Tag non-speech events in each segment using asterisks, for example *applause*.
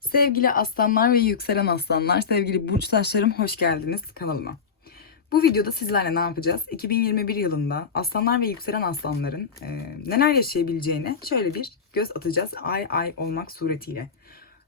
Sevgili aslanlar ve yükselen aslanlar, sevgili burç taşlarım hoş geldiniz kanalıma. Bu videoda sizlerle ne yapacağız? 2021 yılında aslanlar ve yükselen aslanların e, neler yaşayabileceğine şöyle bir göz atacağız ay ay olmak suretiyle.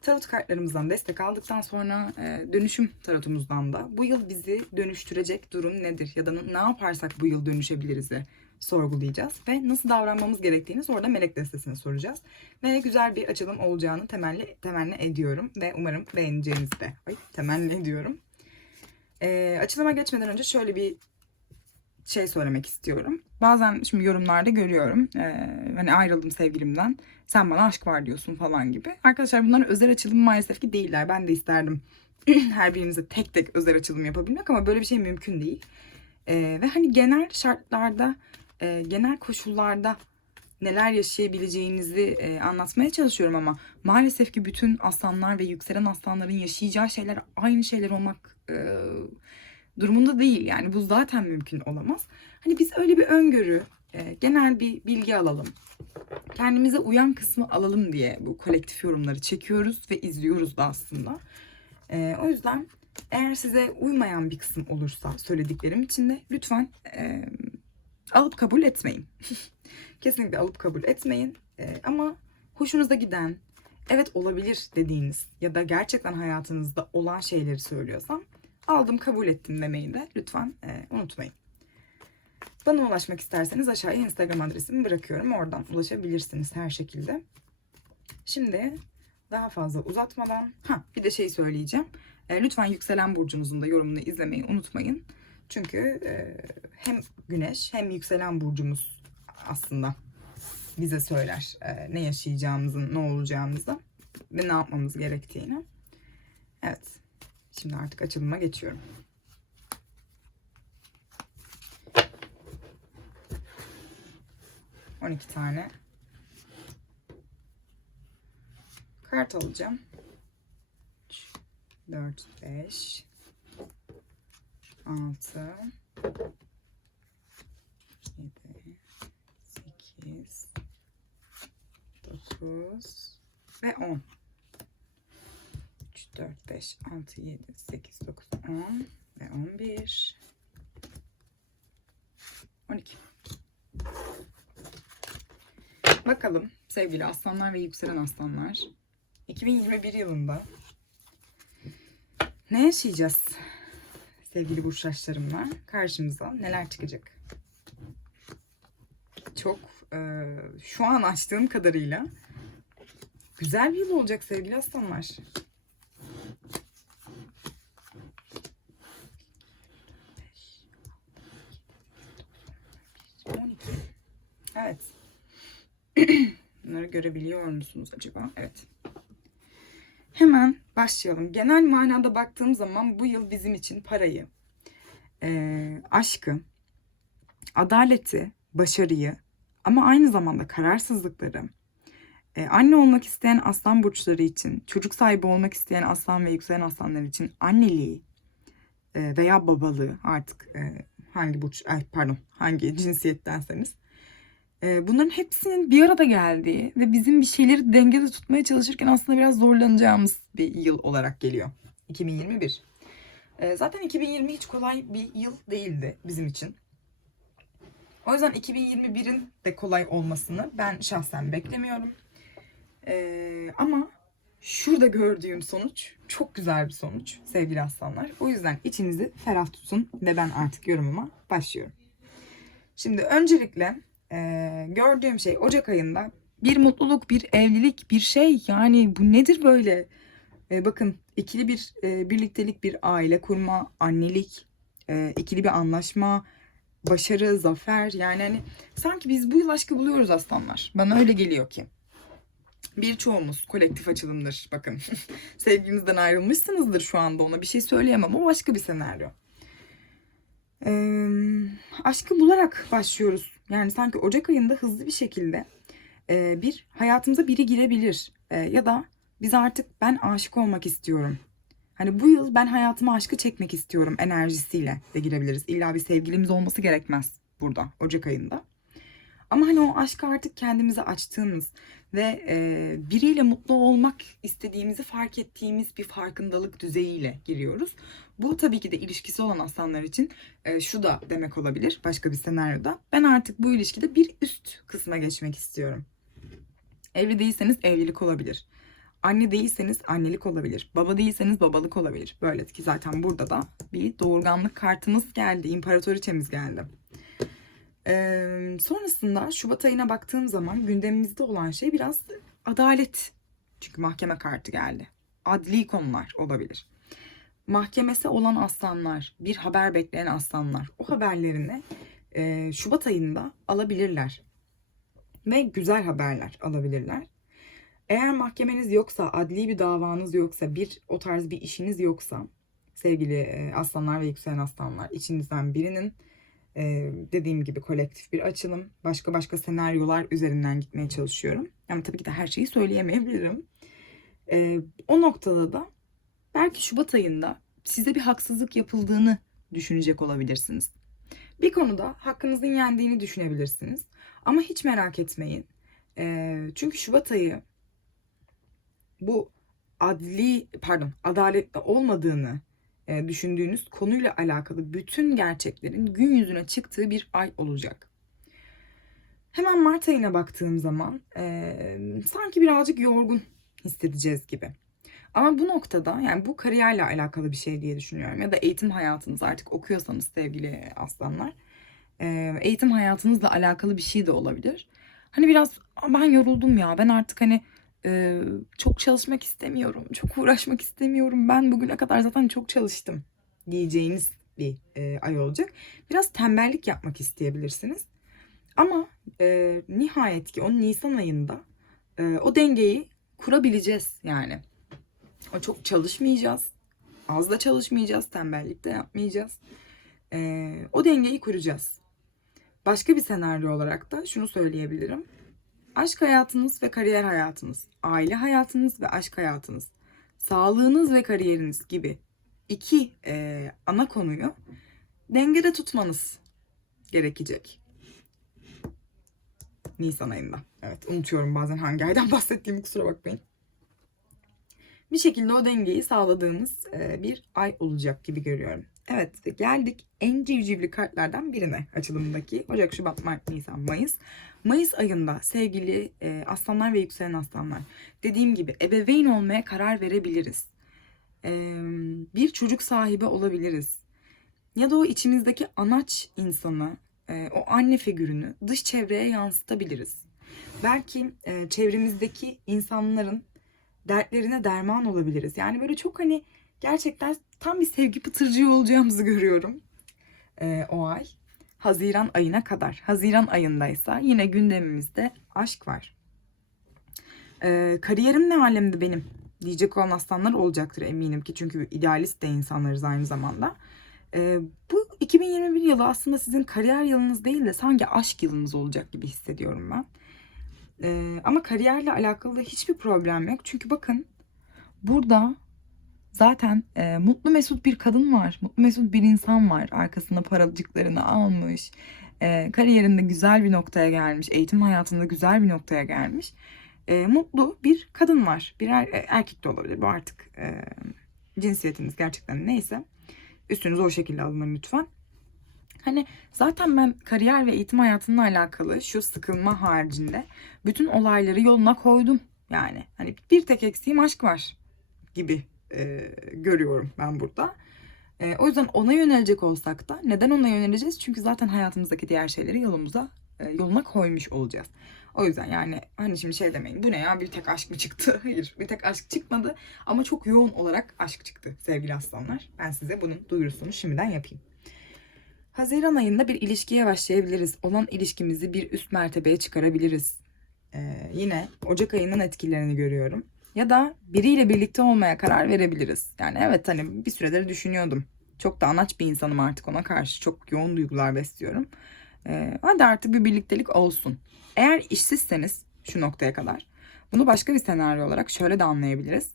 Tarot kartlarımızdan destek aldıktan sonra e, dönüşüm tarotumuzdan da bu yıl bizi dönüştürecek durum nedir ya da ne yaparsak bu yıl dönüşebiliriz de sorgulayacağız ve nasıl davranmamız gerektiğini sonra da melek destesine soracağız. Ve güzel bir açılım olacağını temelli, temenni ediyorum ve umarım beğeneceğinizi de ay, temenni ediyorum. Ee, açılıma geçmeden önce şöyle bir şey söylemek istiyorum. Bazen şimdi yorumlarda görüyorum. Ee, hani ayrıldım sevgilimden. Sen bana aşk var diyorsun falan gibi. Arkadaşlar bunların özel açılımı maalesef ki değiller. Ben de isterdim *clears throat* her birinize tek tek özel açılım yapabilmek ama böyle bir şey mümkün değil. Ee, ve hani genel şartlarda, e, genel koşullarda neler yaşayabileceğinizi e, anlatmaya çalışıyorum ama maalesef ki bütün aslanlar ve yükselen aslanların yaşayacağı şeyler aynı şeyler olmak e, durumunda değil. Yani bu zaten mümkün olamaz. Hani biz öyle bir öngörü, e, genel bir bilgi alalım. Kendimize uyan kısmı alalım diye bu kolektif yorumları çekiyoruz ve izliyoruz da aslında. E, o yüzden eğer size uymayan bir kısım olursa söylediklerim için de lütfen e, alıp kabul etmeyin. *laughs* Kesinlikle alıp kabul etmeyin. E, ama hoşunuza giden, evet olabilir dediğiniz ya da gerçekten hayatınızda olan şeyleri söylüyorsam aldım kabul ettim demeyi de lütfen e, unutmayın. Bana ulaşmak isterseniz aşağıya Instagram adresimi bırakıyorum. Oradan ulaşabilirsiniz her şekilde. Şimdi daha fazla uzatmadan ha bir de şey söyleyeceğim. E, lütfen yükselen burcunuzun da yorumunu izlemeyi unutmayın. Çünkü e, hem güneş hem yükselen burcumuz aslında bize söyler e, ne yaşayacağımızın, ne olacağımızı ve ne yapmamız gerektiğini. Evet. Şimdi artık açılıma geçiyorum. On iki tane kart alacağım. 4, 5, 6, 7, 8, 9 ve 10. 3, 4, 5, 6, 7, 8, 9, 10 ve 11. 12. Bakalım sevgili aslanlar ve yükselen aslanlar. 2021 yılında ne yaşayacağız sevgili burçlaşlarımla? Karşımıza neler çıkacak? Çok e, şu an açtığım kadarıyla güzel bir yıl olacak sevgili aslanlar. Evet. *clears throat* Bunları görebiliyor musunuz acaba? Evet. Hemen başlayalım. Genel manada baktığım zaman bu yıl bizim için parayı, e, aşkı, adaleti, başarıyı ama aynı zamanda kararsızlıkları, e, anne olmak isteyen aslan burçları için, çocuk sahibi olmak isteyen aslan ve yükselen aslanlar için anneliği e, veya babalığı artık e, hangi burç, ay pardon hangi cinsiyettenseniz e, bunların hepsinin bir arada geldiği ve bizim bir şeyleri dengede tutmaya çalışırken aslında biraz zorlanacağımız bir yıl olarak geliyor. 2021. E, zaten 2020 hiç kolay bir yıl değildi bizim için. O yüzden 2021'in de kolay olmasını ben şahsen beklemiyorum. Ama şurada gördüğüm sonuç çok güzel bir sonuç sevgili aslanlar. O yüzden içinizi ferah tutun ve ben artık yorumuma başlıyorum. Şimdi öncelikle e, gördüğüm şey Ocak ayında bir mutluluk, bir evlilik, bir şey. Yani bu nedir böyle? E, bakın ikili bir e, birliktelik, bir aile kurma, annelik, e, ikili bir anlaşma, başarı, zafer. Yani hani sanki biz bu yıl aşkı buluyoruz aslanlar. Bana öyle geliyor ki. Birçoğumuz kolektif açılımdır. Bakın *laughs* sevgilinizden ayrılmışsınızdır şu anda ona bir şey söyleyemem. O başka bir senaryo. Ee, aşkı bularak başlıyoruz. Yani sanki Ocak ayında hızlı bir şekilde e, bir hayatımıza biri girebilir. E, ya da biz artık ben aşık olmak istiyorum. Hani bu yıl ben hayatıma aşkı çekmek istiyorum enerjisiyle de girebiliriz. İlla bir sevgilimiz olması gerekmez burada Ocak ayında. Ama hani o aşkı artık kendimize açtığımız ve e, biriyle mutlu olmak istediğimizi fark ettiğimiz bir farkındalık düzeyiyle giriyoruz. Bu tabii ki de ilişkisi olan aslanlar için e, şu da demek olabilir başka bir senaryoda. Ben artık bu ilişkide bir üst kısma geçmek istiyorum. Evli değilseniz evlilik olabilir. Anne değilseniz annelik olabilir. Baba değilseniz babalık olabilir. Böyle ki zaten burada da bir doğurganlık kartımız geldi. İmparatoriçemiz geldi. Ee, sonrasında Şubat ayına baktığım zaman gündemimizde olan şey biraz adalet. Çünkü mahkeme kartı geldi. Adli konular olabilir. Mahkemesi olan aslanlar, bir haber bekleyen aslanlar o haberlerini e, Şubat ayında alabilirler. Ve güzel haberler alabilirler. Eğer mahkemeniz yoksa, adli bir davanız yoksa, bir o tarz bir işiniz yoksa sevgili aslanlar ve yükselen aslanlar içinizden birinin e, dediğim gibi kolektif bir açılım, başka başka senaryolar üzerinden gitmeye çalışıyorum. Ama tabii ki de her şeyi söyleyemeyebilirim. E, o noktada da belki Şubat ayında size bir haksızlık yapıldığını düşünecek olabilirsiniz. Bir konuda hakkınızın yendiğini düşünebilirsiniz. Ama hiç merak etmeyin. E, çünkü Şubat ayı bu adli pardon adaletli olmadığını düşündüğünüz konuyla alakalı bütün gerçeklerin gün yüzüne çıktığı bir ay olacak. Hemen Mart ayına baktığım zaman e, sanki birazcık yorgun hissedeceğiz gibi. Ama bu noktada yani bu kariyerle alakalı bir şey diye düşünüyorum. Ya da eğitim hayatınız artık okuyorsanız sevgili aslanlar. E, eğitim hayatınızla alakalı bir şey de olabilir. Hani biraz ben yoruldum ya ben artık hani çok çalışmak istemiyorum, çok uğraşmak istemiyorum. Ben bugüne kadar zaten çok çalıştım diyeceğiniz bir e, ay olacak. Biraz tembellik yapmak isteyebilirsiniz. Ama e, nihayet ki o Nisan ayında e, o dengeyi kurabileceğiz yani. O çok çalışmayacağız. Az da çalışmayacağız. Tembellik de yapmayacağız. E, o dengeyi kuracağız. Başka bir senaryo olarak da şunu söyleyebilirim aşk hayatınız ve kariyer hayatınız, aile hayatınız ve aşk hayatınız, sağlığınız ve kariyeriniz gibi iki e, ana konuyu dengede tutmanız gerekecek. Nisan ayında. Evet unutuyorum bazen hangi aydan *laughs* bahsettiğimi kusura bakmayın. Bir şekilde o dengeyi sağladığımız e, bir ay olacak gibi görüyorum. Evet geldik en civcivli kartlardan birine açılımdaki Ocak, Şubat, Mart, Nisan, Mayıs. Mayıs ayında sevgili e, aslanlar ve yükselen aslanlar dediğim gibi ebeveyn olmaya karar verebiliriz. E, bir çocuk sahibi olabiliriz. Ya da o içimizdeki anaç insanı, e, o anne figürünü dış çevreye yansıtabiliriz. Belki e, çevremizdeki insanların dertlerine derman olabiliriz. Yani böyle çok hani gerçekten tam bir sevgi pıtırcığı olacağımızı görüyorum e, o ay. Haziran ayına kadar. Haziran ayındaysa yine gündemimizde aşk var. E, kariyerim ne alemde benim diyecek olan aslanlar olacaktır eminim ki. Çünkü idealist de insanlarız aynı zamanda. E, bu 2021 yılı aslında sizin kariyer yılınız değil de sanki aşk yılınız olacak gibi hissediyorum ben. E, ama kariyerle alakalı hiçbir problem yok. Çünkü bakın burada Zaten e, mutlu mesut bir kadın var. Mutlu mesut bir insan var. Arkasında paracıklarını almış. E, kariyerinde güzel bir noktaya gelmiş. Eğitim hayatında güzel bir noktaya gelmiş. E, mutlu bir kadın var. Bir er, e, erkek de olabilir. Bu artık e, cinsiyetiniz gerçekten neyse. Üstünüze o şekilde alın lütfen. Hani zaten ben kariyer ve eğitim hayatımla alakalı şu sıkılma haricinde bütün olayları yoluna koydum. Yani hani bir tek eksiğim aşk var gibi e, görüyorum ben burada. E, o yüzden ona yönelecek olsak da neden ona yöneleceğiz? Çünkü zaten hayatımızdaki diğer şeyleri yolumuza e, yoluna koymuş olacağız. O yüzden yani hani şimdi şey demeyin bu ne ya bir tek aşk mı çıktı? *laughs* Hayır bir tek aşk çıkmadı ama çok yoğun olarak aşk çıktı sevgili aslanlar. Ben size bunun duyurusunu şimdiden yapayım. Haziran ayında bir ilişkiye başlayabiliriz. Olan ilişkimizi bir üst mertebeye çıkarabiliriz. Ee, yine Ocak ayının etkilerini görüyorum. Ya da biriyle birlikte olmaya karar verebiliriz. Yani evet hani bir süredir düşünüyordum. Çok da anaç bir insanım artık ona karşı. Çok yoğun duygular besliyorum. Ee, hadi artık bir birliktelik olsun. Eğer işsizseniz şu noktaya kadar bunu başka bir senaryo olarak şöyle de anlayabiliriz.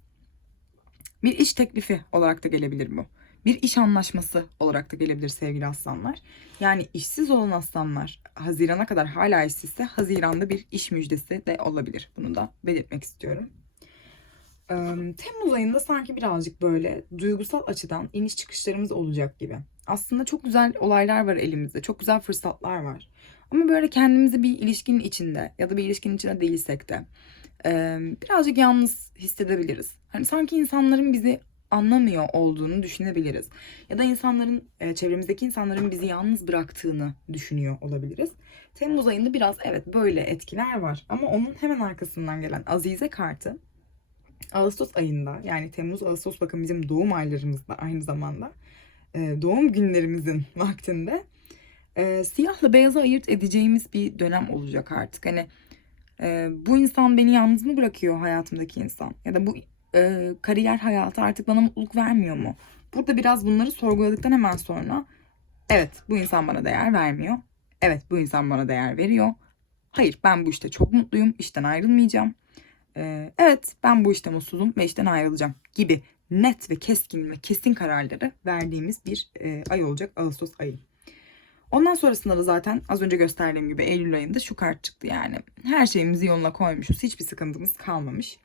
Bir iş teklifi olarak da gelebilir bu. bir iş anlaşması olarak da gelebilir sevgili aslanlar. Yani işsiz olan aslanlar Haziran'a kadar hala işsizse Haziran'da bir iş müjdesi de olabilir. Bunu da belirtmek istiyorum. Temmuz ayında sanki birazcık böyle duygusal açıdan iniş çıkışlarımız olacak gibi. Aslında çok güzel olaylar var elimizde. Çok güzel fırsatlar var. Ama böyle kendimizi bir ilişkinin içinde ya da bir ilişkinin içinde değilsek de birazcık yalnız hissedebiliriz. Hani sanki insanların bizi anlamıyor olduğunu düşünebiliriz. Ya da insanların, çevremizdeki insanların bizi yalnız bıraktığını düşünüyor olabiliriz. Temmuz ayında biraz evet böyle etkiler var. Ama onun hemen arkasından gelen Azize kartı Ağustos ayında yani Temmuz Ağustos bakın bizim doğum aylarımızda aynı zamanda e, doğum günlerimizin *laughs* vaktinde e, siyahla beyazı ayırt edeceğimiz bir dönem olacak artık. Hani e, bu insan beni yalnız mı bırakıyor hayatımdaki insan ya da bu kariyer hayatı artık bana mutluluk vermiyor mu? Burada biraz bunları sorguladıktan hemen sonra evet bu insan bana değer vermiyor. Evet bu insan bana değer veriyor. Hayır ben bu işte çok mutluyum. işten ayrılmayacağım. Evet ben bu işte mutsuzum ve işten ayrılacağım gibi net ve keskin ve kesin kararları verdiğimiz bir e, ay olacak Ağustos ayı. Ondan sonrasında da zaten az önce gösterdiğim gibi Eylül ayında şu kart çıktı yani. Her şeyimizi yoluna koymuşuz. Hiçbir sıkıntımız kalmamış.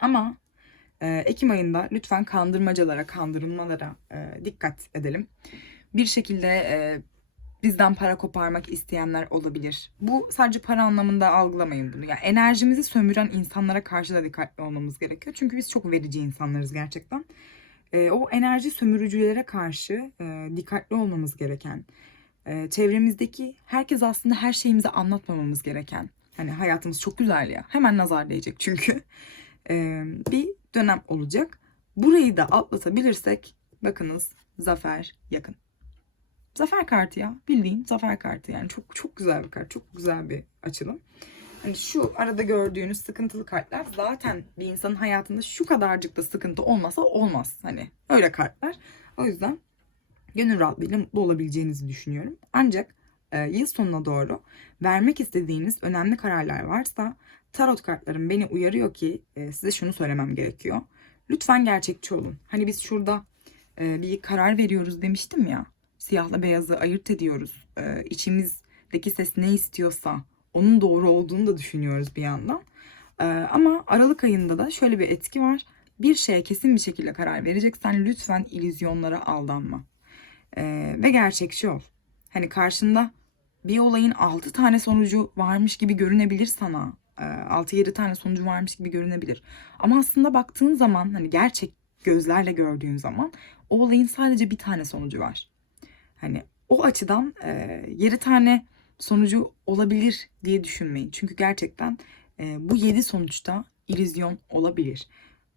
Ama e, Ekim ayında lütfen kandırmacalara, kandırılmalara e, dikkat edelim. Bir şekilde e, bizden para koparmak isteyenler olabilir. Bu sadece para anlamında algılamayın bunu. Yani enerjimizi sömüren insanlara karşı da dikkatli olmamız gerekiyor. Çünkü biz çok verici insanlarız gerçekten. E, o enerji sömürücülere karşı e, dikkatli olmamız gereken, e, çevremizdeki herkes aslında her şeyimizi anlatmamamız gereken. Hani hayatımız çok güzel ya. Hemen nazar değecek çünkü. *laughs* E, bir dönem olacak. Burayı da atlatabilirsek bakınız zafer yakın. Zafer kartı ya. Bildiğin zafer kartı yani. Çok çok güzel bir kart. Çok güzel bir açılım. Hani şu arada gördüğünüz sıkıntılı kartlar zaten bir insanın hayatında şu kadarcık da sıkıntı olmasa olmaz. Hani öyle kartlar. O yüzden gönül rahatlığıyla mutlu olabileceğinizi düşünüyorum. Ancak e, yıl sonuna doğru vermek istediğiniz önemli kararlar varsa tarot kartlarım beni uyarıyor ki e, size şunu söylemem gerekiyor. Lütfen gerçekçi olun. Hani biz şurada e, bir karar veriyoruz demiştim ya. Siyahla beyazı ayırt ediyoruz. E, içimizdeki ses ne istiyorsa onun doğru olduğunu da düşünüyoruz bir yandan. E, ama Aralık ayında da şöyle bir etki var. Bir şeye kesin bir şekilde karar vereceksen lütfen illüzyonlara aldanma. E, ve gerçekçi ol. Hani karşında bir olayın 6 tane sonucu varmış gibi görünebilir sana. 6-7 tane sonucu varmış gibi görünebilir. Ama aslında baktığın zaman hani gerçek gözlerle gördüğün zaman o olayın sadece bir tane sonucu var. Hani o açıdan e, 7 tane sonucu olabilir diye düşünmeyin. Çünkü gerçekten e, bu 7 sonuçta illüzyon olabilir.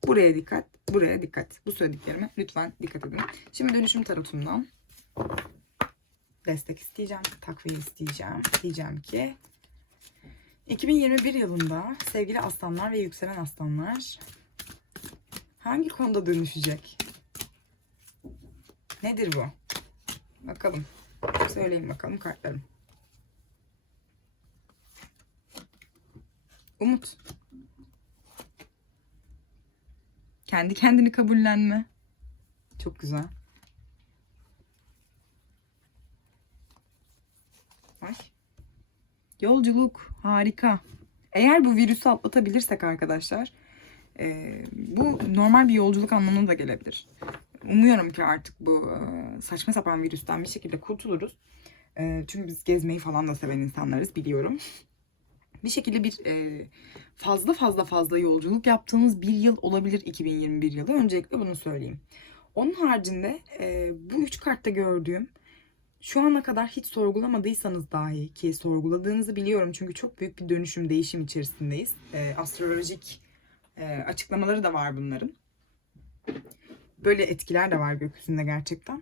Buraya dikkat, buraya dikkat. Bu söylediklerime lütfen dikkat edin. Şimdi dönüşüm tarotumdan destek isteyeceğim, takviye isteyeceğim. Diyeceğim ki 2021 yılında sevgili aslanlar ve yükselen aslanlar hangi konuda dönüşecek? Nedir bu? Bakalım. Söyleyin bakalım kartlarım. Umut. Kendi kendini kabullenme. Çok güzel. Ay. Yolculuk harika. Eğer bu virüsü atlatabilirsek arkadaşlar e, bu normal bir yolculuk anlamına da gelebilir. Umuyorum ki artık bu saçma sapan virüsten bir şekilde kurtuluruz. Çünkü biz gezmeyi falan da seven insanlarız biliyorum. *laughs* Bir şekilde bir fazla fazla fazla yolculuk yaptığımız bir yıl olabilir 2021 yılı. Öncelikle bunu söyleyeyim. Onun haricinde bu üç kartta gördüğüm şu ana kadar hiç sorgulamadıysanız dahi ki sorguladığınızı biliyorum çünkü çok büyük bir dönüşüm, değişim içerisindeyiz. Astrolojik açıklamaları da var bunların. Böyle etkiler de var gökyüzünde gerçekten.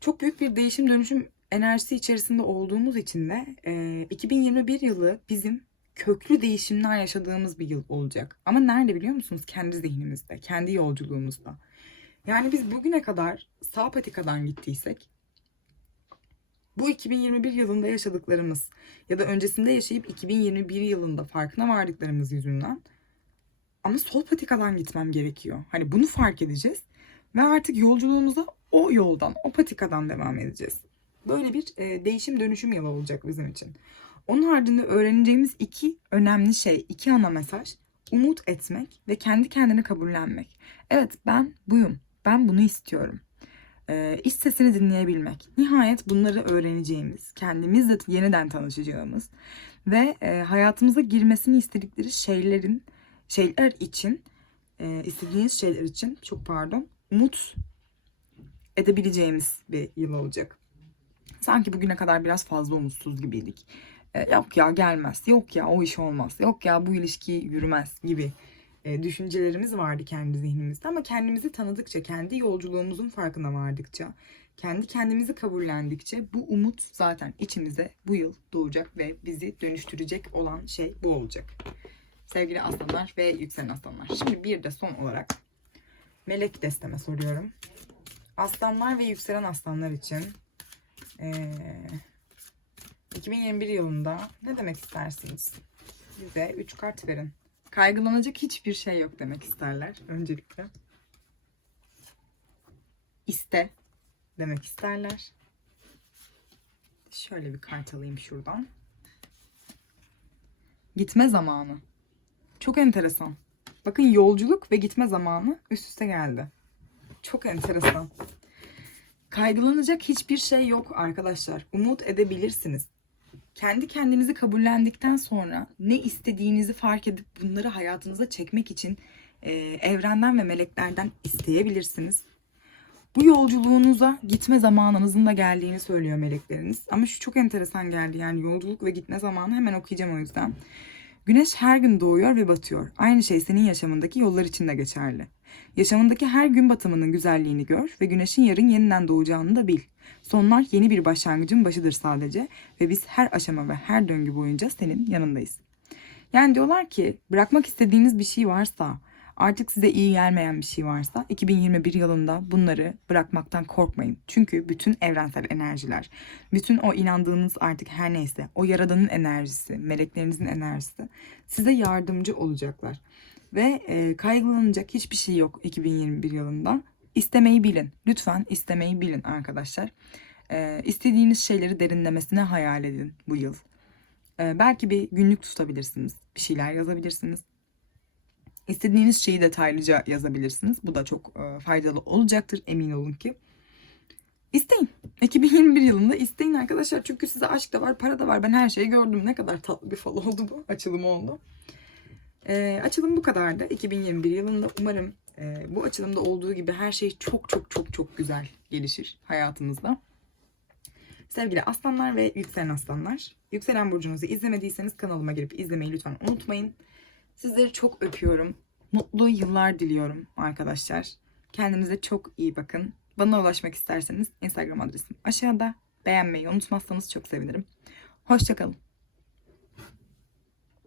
Çok büyük bir değişim, dönüşüm enerjisi içerisinde olduğumuz için de e, 2021 yılı bizim köklü değişimler yaşadığımız bir yıl olacak. Ama nerede biliyor musunuz? Kendi zihnimizde, kendi yolculuğumuzda. Yani biz bugüne kadar sağ patikadan gittiysek bu 2021 yılında yaşadıklarımız ya da öncesinde yaşayıp 2021 yılında farkına vardıklarımız yüzünden ama sol patikadan gitmem gerekiyor. Hani bunu fark edeceğiz ve artık yolculuğumuza o yoldan, o patikadan devam edeceğiz. Böyle bir e, değişim dönüşüm yolu olacak bizim için. Onun haricinde öğreneceğimiz iki önemli şey, iki ana mesaj. Umut etmek ve kendi kendini kabullenmek. Evet ben buyum. Ben bunu istiyorum. Ee, iç sesini dinleyebilmek. Nihayet bunları öğreneceğimiz, kendimizle yeniden tanışacağımız ve e, hayatımıza girmesini istedikleri şeylerin şeyler için e, istediğiniz şeyler için çok pardon umut edebileceğimiz bir yıl olacak. Sanki bugüne kadar biraz fazla umutsuz gibiydik. E, yok ya gelmez, yok ya o iş olmaz, yok ya bu ilişki yürümez gibi e, düşüncelerimiz vardı kendi zihnimizde. Ama kendimizi tanıdıkça, kendi yolculuğumuzun farkına vardıkça, kendi kendimizi kabullendikçe bu umut zaten içimize bu yıl doğacak ve bizi dönüştürecek olan şey bu olacak. Sevgili aslanlar ve yükselen aslanlar. Şimdi bir de son olarak melek desteme soruyorum. Aslanlar ve yükselen aslanlar için ee, 2021 yılında ne demek istersiniz? Bize 3 kart verin. Kaygılanacak hiçbir şey yok demek isterler öncelikle. İste demek isterler. Şöyle bir kart alayım şuradan. Gitme zamanı. Çok enteresan. Bakın yolculuk ve gitme zamanı üst üste geldi. Çok enteresan. Kaygılanacak hiçbir şey yok arkadaşlar. Umut edebilirsiniz. Kendi kendinizi kabullendikten sonra ne istediğinizi fark edip bunları hayatınıza çekmek için e, evrenden ve meleklerden isteyebilirsiniz. Bu yolculuğunuza gitme zamanınızın da geldiğini söylüyor melekleriniz. Ama şu çok enteresan geldi yani yolculuk ve gitme zamanı hemen okuyacağım o yüzden. Güneş her gün doğuyor ve batıyor. Aynı şey senin yaşamındaki yollar için de geçerli. Yaşamındaki her gün batımının güzelliğini gör ve güneşin yarın yeniden doğacağını da bil. Sonlar yeni bir başlangıcın başıdır sadece ve biz her aşama ve her döngü boyunca senin yanındayız. Yani diyorlar ki bırakmak istediğiniz bir şey varsa, artık size iyi gelmeyen bir şey varsa 2021 yılında bunları bırakmaktan korkmayın. Çünkü bütün evrensel enerjiler, bütün o inandığınız artık her neyse, o yaradanın enerjisi, meleklerinizin enerjisi size yardımcı olacaklar. Ve e, kaygılanacak hiçbir şey yok 2021 yılında. İstemeyi bilin. Lütfen istemeyi bilin arkadaşlar. E, istediğiniz şeyleri derinlemesine hayal edin bu yıl. E, belki bir günlük tutabilirsiniz. Bir şeyler yazabilirsiniz. İstediğiniz şeyi detaylıca yazabilirsiniz. Bu da çok e, faydalı olacaktır emin olun ki. İsteyin. 2021 yılında isteyin arkadaşlar. Çünkü size aşk da var, para da var. Ben her şeyi gördüm. Ne kadar tatlı bir fal oldu bu. Açılım oldu. E, açılım bu kadardı. 2021 yılında umarım e, bu açılımda olduğu gibi her şey çok çok çok çok güzel gelişir hayatınızda. Sevgili aslanlar ve yükselen aslanlar. Yükselen burcunuzu izlemediyseniz kanalıma girip izlemeyi lütfen unutmayın. Sizleri çok öpüyorum. Mutlu yıllar diliyorum arkadaşlar. Kendinize çok iyi bakın. Bana ulaşmak isterseniz Instagram adresim aşağıda. Beğenmeyi unutmazsanız çok sevinirim. Hoşçakalın.